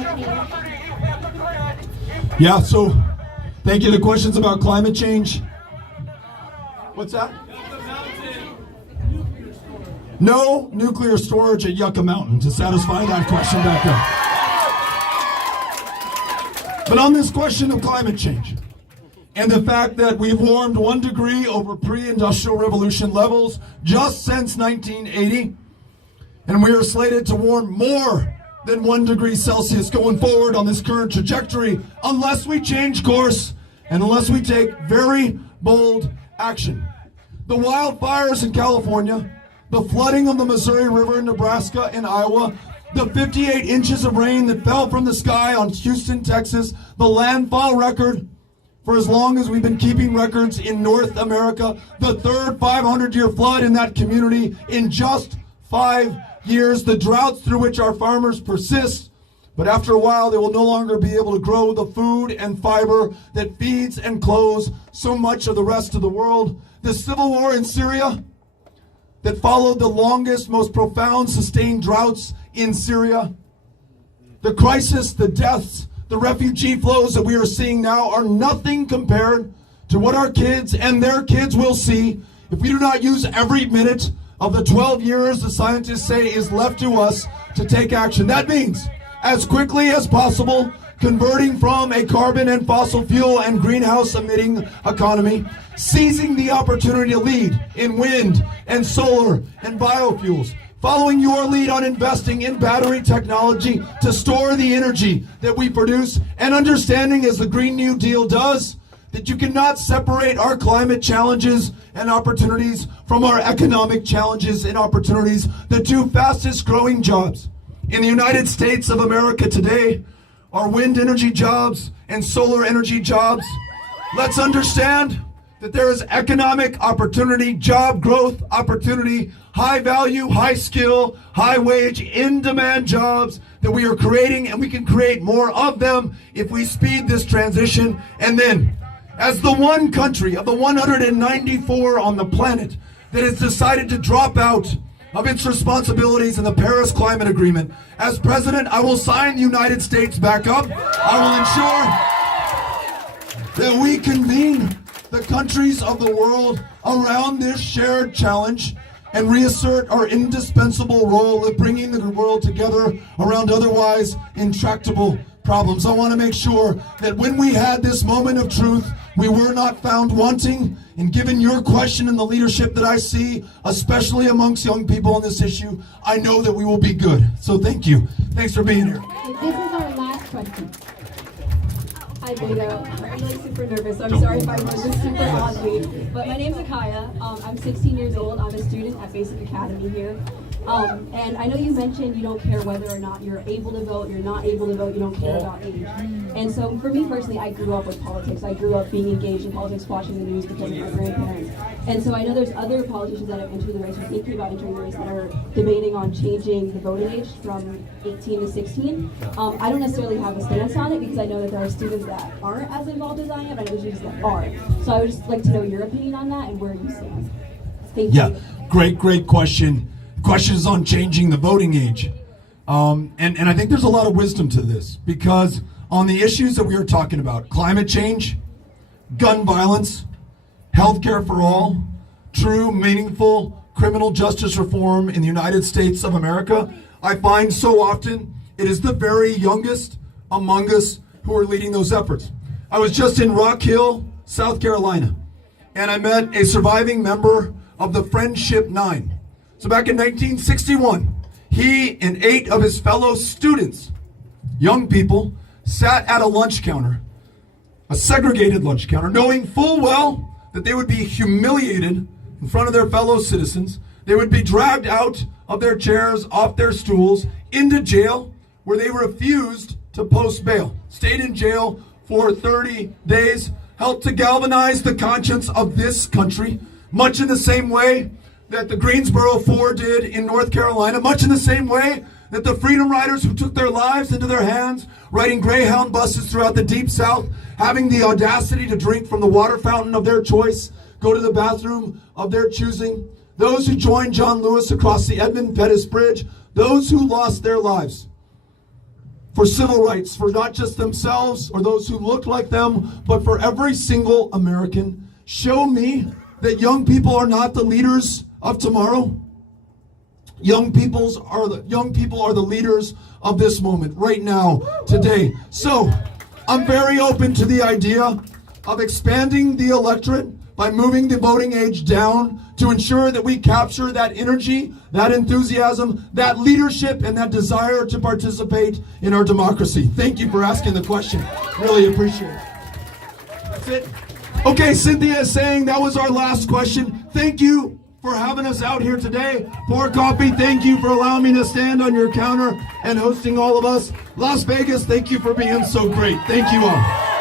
climate change? Yeah, so thank you. The question's about climate change. What's that? No nuclear storage at Yucca Mountain to satisfy that question back there. But on this question of climate change and the fact that we've warmed 1 degree over pre-industrial revolution levels just since 1980, and we are slated to warm more than 1 degree Celsius going forward on this current trajectory unless we change course and unless we take very bold action. The wildfires in California, the flooding of the Missouri River in Nebraska and Iowa, the 58 inches of rain that fell from the sky on Houston, Texas, the landfall record for as long as we've been keeping records in North America, the third 500-year flood in that community in just 5 years, the droughts through which our farmers persist, but after a while they will no longer be able to grow the food and fiber that feeds and clothes so much of the rest of the world. The civil war in Syria that followed the longest, most profound, sustained droughts in Syria. The crisis, the deaths, the refugee flows that we are seeing now are nothing compared to what our kids and their kids will see if we do not use every minute of the 12 years the scientists say is left to us to take action. That means, as quickly as possible, converting from a carbon and fossil fuel and greenhouse emitting economy, seizing the opportunity to lead in wind and solar and biofuels, following your lead on investing in battery technology to store the energy that we produce, and understanding, as the Green New Deal does, that you cannot separate our climate challenges and opportunities from our economic challenges and opportunities. The two fastest growing jobs in the United States of America today are wind energy jobs and solar energy jobs. Let's understand that there is economic opportunity, job growth opportunity, high value, high skill, high wage, in demand jobs that we are creating, and we can create more of them if we speed this transition. And then, as the one country of the 194 on the planet that has decided to drop out of its responsibilities in the Paris Climate Agreement, as president, I will sign the United States back up. I will ensure that we convene the countries of the world around this shared challenge and reassert our indispensable role of bringing the world together around otherwise intractable problems. I want to make sure that when we had this moment of truth, we were not found wanting. And given your question and the leadership that I see, especially amongst young people on this issue, I know that we will be good. So thank you. Thanks for being here. This is our last question. Hi, Beto. I'm really super nervous, so I'm sorry if I was just super oddly. But my name's Akaya. I'm 16 years old. I'm a student at Basic Academy here. And I know you mentioned you don't care whether or not you're able to vote, you're not able to vote, you don't care about age. And so for me personally, I grew up with politics. I grew up being engaged in politics, watching the news because of my grandparents. And so I know there's other politicians that have entered the race or thinking about entering the race that are debating on changing the voting age from 18 to 16. I don't necessarily have a stance on it because I know that there are students that aren't as involved as I am, and I know students that are. So I would just like to know your opinion on that and where you stand. Thank you. Yeah, great question. Questions on changing the voting age. And I think there's a lot of wisdom to this, because on the issues that we are talking about, climate change, gun violence, healthcare for all, true, meaningful criminal justice reform in the United States of America, I find so often it is the very youngest among us who are leading those efforts. I was just in Rock Hill, South Carolina, and I met a surviving member of the Friendship Nine. So back in 1961, he and 8 of his fellow students, young people, sat at a lunch counter, a segregated lunch counter, knowing full well that they would be humiliated in front of their fellow citizens. They would be dragged out of their chairs, off their stools, into jail, where they refused to post bail. Stayed in jail for 30 days, helped to galvanize the conscience of this country, much in the same way that the Greensboro Four did in North Carolina, much in the same way that the Freedom Riders who took their lives into their hands, riding Greyhound buses throughout the Deep South, having the audacity to drink from the water fountain of their choice, go to the bathroom of their choosing, those who joined John Lewis across the Edmund Pettus Bridge, those who lost their lives for for civil rights, for not just themselves or those who look like them, but for every single American. Show me that young people are not the leaders of tomorrow. Young people are the leaders of this moment, right now, today. So, I'm very open to the idea of expanding the electorate by moving the voting age down to ensure that we capture that energy, that enthusiasm, that leadership, and that desire to participate in our democracy. Thank you for asking the question. Really appreciate it. That's it. Okay, Cynthia is saying that was our last question. Thank you for having us out here today. Pour Coffee, thank you for allowing me to stand on your counter and hosting all of us. Las Vegas, thank you for being so great. Thank you all.